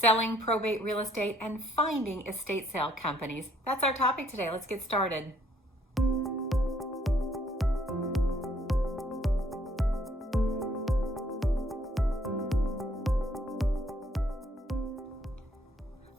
selling probate real estate and finding estate sale companies. That's our topic today. Let's get started.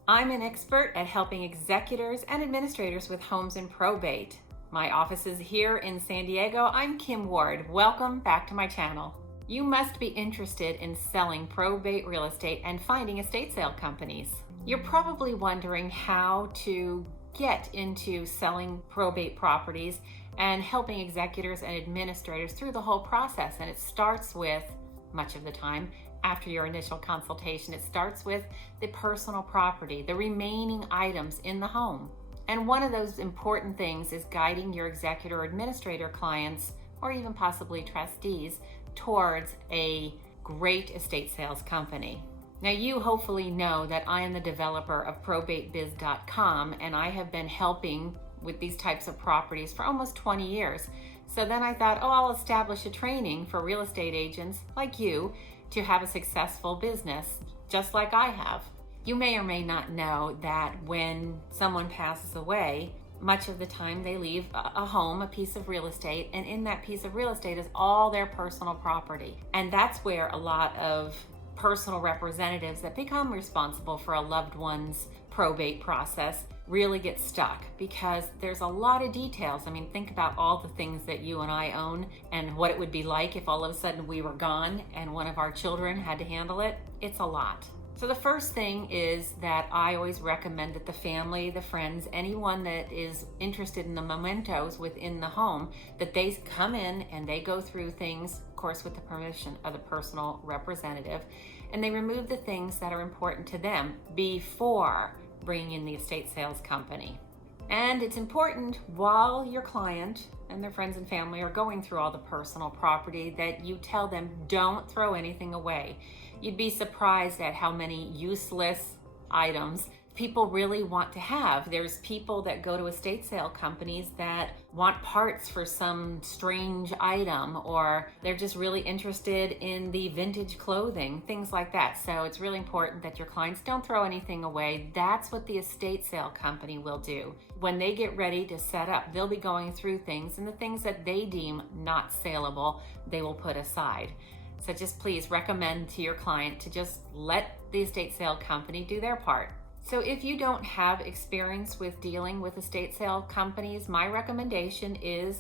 I'm an expert at helping executors and administrators with homes in probate. My office is here in San Diego. I'm Kim Ward. Welcome back to my channel. You must be interested in selling probate real estate and finding estate sale companies. You're probably wondering how to get into selling probate properties and helping executors and administrators through the whole process. And it starts with, much of the time, after your initial consultation, it starts with the personal property, the remaining items in the home. And one of those important things is guiding your executor or administrator clients, or even possibly trustees, towards a great estate sales company. Now, you hopefully know that I am the developer of ProbateBiz.com, and I have been helping with these types of properties for almost 20 years. So then I thought, I'll establish a training for real estate agents like you to have a successful business, just like I have. You may or may not know that when someone passes away, much of the time they leave a home, a piece of real estate, and in that piece of real estate is all their personal property. And that's where a lot of personal representatives that become responsible for a loved one's probate process really get stuck, because there's a lot of details. I mean, think about all the things that you and I own and what it would be like if all of a sudden we were gone and one of our children had to handle it. It's a lot. So the first thing is that I always recommend that the family, the friends, anyone that is interested in the mementos within the home, that they come in and they go through things, of course, with the permission of the personal representative, and they remove the things that are important to them before bringing in the estate sales company. And it's important while your client and their friends and family are going through all the personal property that you tell them, don't throw anything away. You'd be surprised at how many useless items people really want to have. There's people that go to estate sale companies that want parts for some strange item, or they're just really interested in the vintage clothing, things like that. So it's really important that your clients don't throw anything away. That's what the estate sale company will do. When they get ready to set up, they'll be going through things, and the things that they deem not saleable, they will put aside. So just please recommend to your client to just let the estate sale company do their part. So if you don't have experience with dealing with estate sale companies, my recommendation is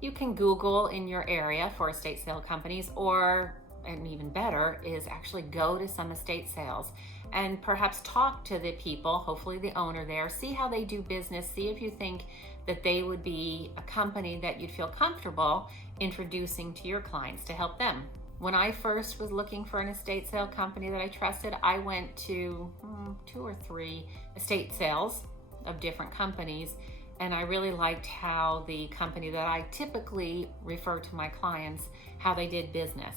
you can Google in your area for estate sale companies, or, and even better, is actually go to some estate sales and perhaps talk to the people, hopefully the owner there, see how they do business, see if you think that they would be a company that you'd feel comfortable introducing to your clients to help them. When I first was looking for an estate sale company that I trusted, I went to 2 or 3 estate sales of different companies, and I really liked how the company that I typically refer to my clients, how they did business.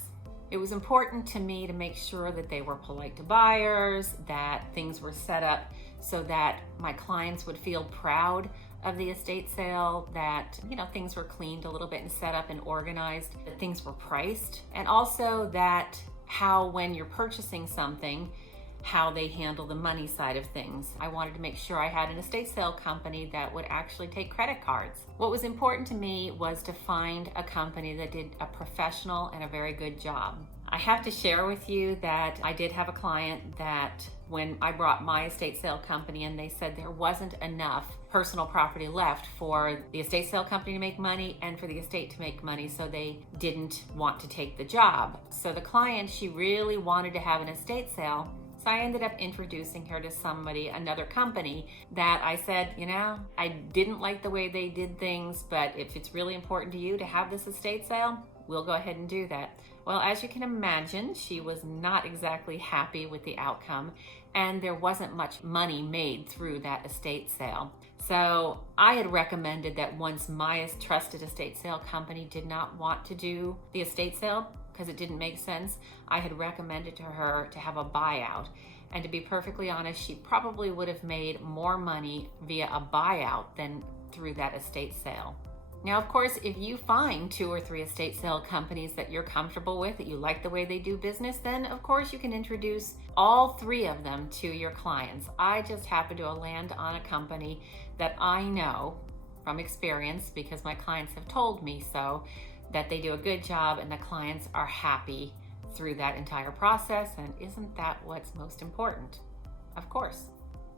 It was important to me to make sure that they were polite to buyers, that things were set up so that my clients would feel proud of the estate sale, that things were cleaned a little bit and set up and organized, that things were priced, and also that how when you're purchasing something, how they handle the money side of things. I wanted to make sure I had an estate sale company that would actually take credit cards. What was important to me was to find a company that did a professional and a very good job. I have to share with you that I did have a client that when I brought my estate sale company in, they said there wasn't enough personal property left for the estate sale company to make money and for the estate to make money, so they didn't want to take the job. So the client, she really wanted to have an estate sale. So I ended up introducing her to another company that I said, I didn't like the way they did things, but if it's really important to you to have this estate sale, we'll go ahead and do that. Well, as you can imagine, she was not exactly happy with the outcome, and there wasn't much money made through that estate sale. So I had recommended that once my trusted estate sale company did not want to do the estate sale because it didn't make sense, I had recommended to her to have a buyout. And to be perfectly honest, she probably would have made more money via a buyout than through that estate sale. Now, of course, if you find 2 or 3 estate sale companies that you're comfortable with, that you like the way they do business, then of course you can introduce all 3 of them to your clients. I just happen to land on a company that I know from experience, because my clients have told me so, that they do a good job and the clients are happy through that entire process. And isn't that what's most important? Of course.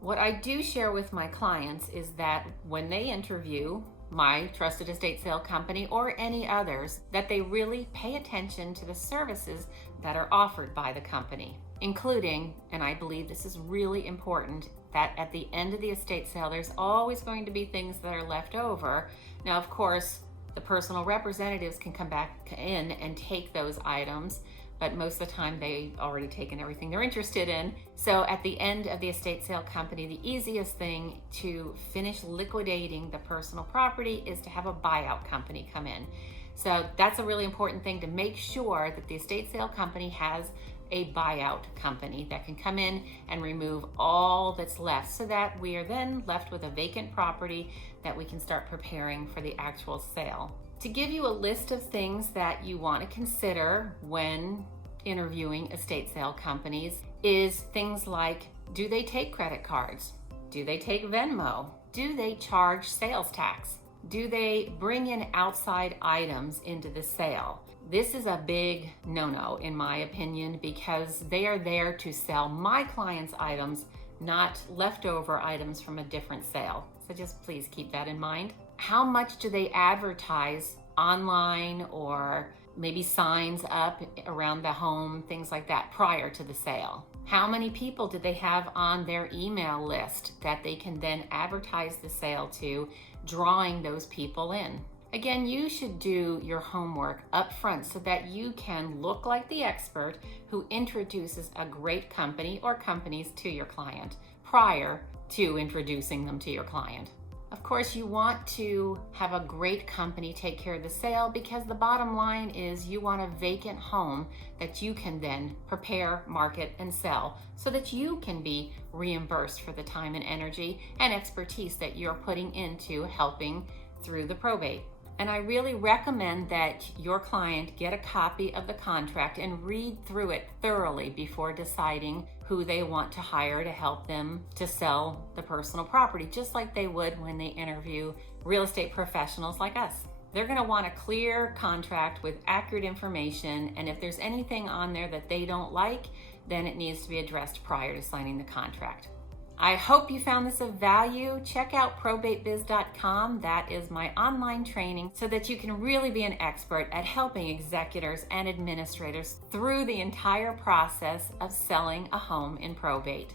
What I do share with my clients is that when they interview my trusted estate sale company or any others, that they really pay attention to the services that are offered by the company, including, and I believe this is really important, that at the end of the estate sale, there's always going to be things that are left over. Now, of course, the personal representatives can come back in and take those items, but most of the time they've already taken everything they're interested in. So at the end of the estate sale company, the easiest thing to finish liquidating the personal property is to have a buyout company come in. So that's a really important thing, to make sure that the estate sale company has a buyout company that can come in and remove all that's left, so that we are then left with a vacant property that we can start preparing for the actual sale. To give you a list of things that you want to consider when interviewing estate sale companies is things like, do they take credit cards? Do they take Venmo? Do they charge sales tax? Do they bring in outside items into the sale? This is a big no-no in my opinion, because they are there to sell my clients' items, not leftover items from a different sale. So just please keep that in mind. How much do they advertise online, or maybe signs up around the home, things like that, prior to the sale? How many people do they have on their email list that they can then advertise the sale to, drawing those people in? Again, you should do your homework up front so that you can look like the expert who introduces a great company or companies to your client prior to introducing them to your client. Of course, you want to have a great company take care of the sale, because the bottom line is you want a vacant home that you can then prepare, market, and sell, so that you can be reimbursed for the time and energy and expertise that you're putting into helping through the probate. And I really recommend that your client get a copy of the contract and read through it thoroughly before deciding who they want to hire to help them to sell the personal property, just like they would when they interview real estate professionals like us. They're going to want a clear contract with accurate information, and if there's anything on there that they don't like, then it needs to be addressed prior to signing the contract. I hope you found this of value. Check out ProbateBiz.com. That is my online training, so that you can really be an expert at helping executors and administrators through the entire process of selling a home in probate.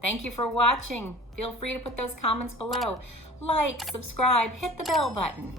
Thank you for watching. Feel free to put those comments below. Like, subscribe, hit the bell button.